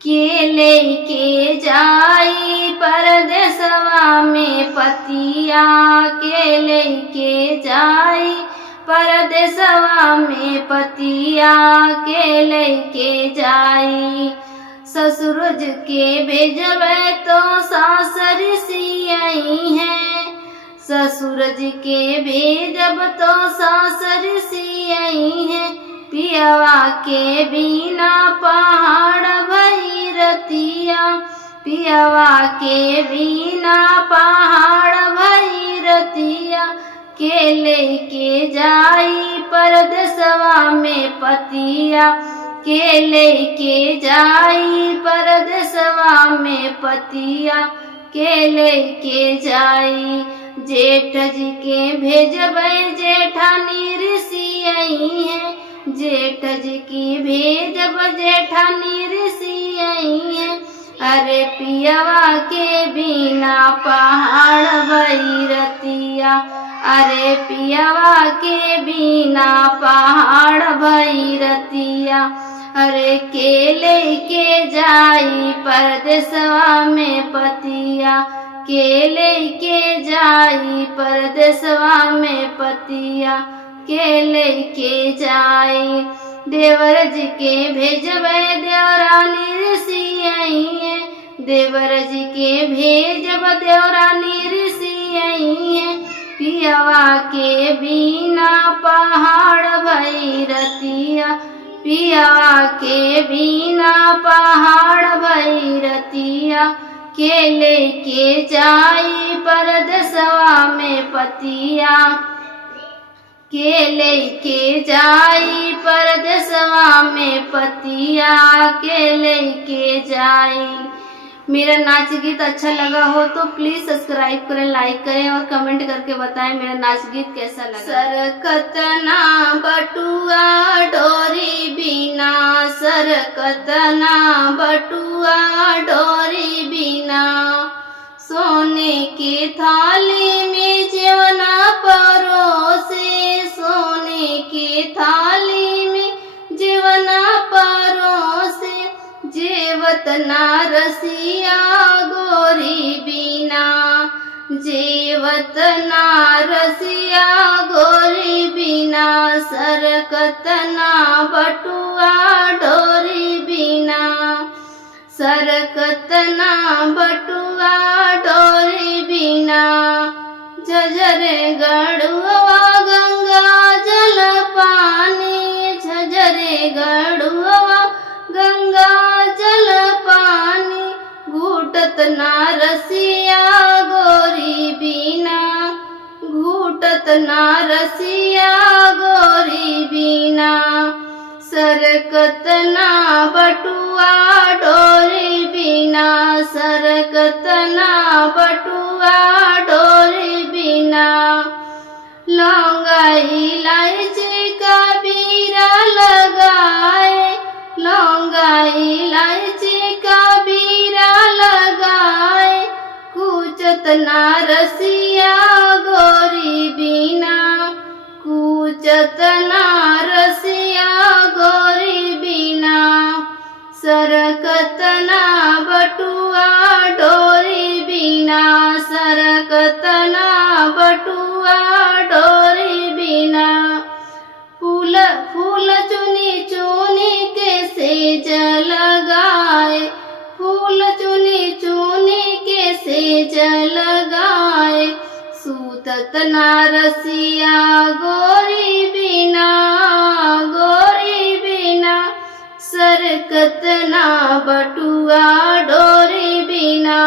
के लेके जाई परदेसवा में पतिया, के लेके जाई परदेसवा में पतिया, के लेके जाई। ससुरज के भेजबे तो सासर सियई है, ससुरज के भेजब तो सासर सियई है। पियवा के बिना पहाड़ भैरतिया, पियवा के बिना पहाड़ भैरतिया, के लेके जाई परदेसवा में पतिया, के लेके जाई परदेसवा में पतिया, के लेके जाई। जेठ जी के भेजबै जेठानी ऋषियई है, जेठ जी की भेजब जेठानी ऋषियई है। अरे पियवा के बिना पहाड़ भैरतिया, अरे पियवा के बिना पहाड़ भैरतिया, अरे के लेके जाई परदेसवा में पतिया, के लेके जाई परदेसवा में पतिया, के लेके जाई। देवर जी के भेजबै देवरानी ऋषियई है, देवर जी के भेजब देवरानी ऋषियई है। पियवा के बिना पहाड़ भैरतिया, पियवा के बिना पहाड़ भैरतिया, के लेके जाई परदेसवा में पतिया, के लेके जाई परदेसवा में पतिया, के लेके जाई। मेरा नाच गीत अच्छा लगा हो तो प्लीज सब्सक्राइब करें, लाइक करें और कमेंट करके बताएं मेरा नाच गीत कैसा लगा। सरकत ना बटुआ डोरी बिना, सरकत ना बटुआ डोरी बिना, सोने की थाली में जेवना परोसे, सोने की थाली में जेवना परोसे, जेवत ना रसिया गोरी बिना, जेवत ना रसिया गोरी बिना, सरकत ना बटुआ डोरी बिना, सरकत ना बटुआ डोरी बिना। झझरे गड़ुआ गंगा जल पानी, झझरे गड़ुआ गंगा जल पानी, घूटत ना रसिया गोरी बिना, घूटत ना रसिया गोरी बिना, सरकत ना बटुआ डोरी बिना, सरकत ना बटुआ डोरी बिना। लौंगा इलायची का बीरा लगाए, लौंगा इलायची का बीरा लगाए, कूचत ना रसिया गोरी बिना, कूचत ना रसिया गोरी बिना, सरकत ना बटुआ डोरी बिना, सरकत ना बटुआ डोरी बिना। फूल फूल चुनी चुनी के सेज लगाए, फूल चुनी चुनी के सेज लगाए, सूतत ना रसिया गोरी बिना, गोरी बिना, सरकत ना बटुआ डोरी बिना।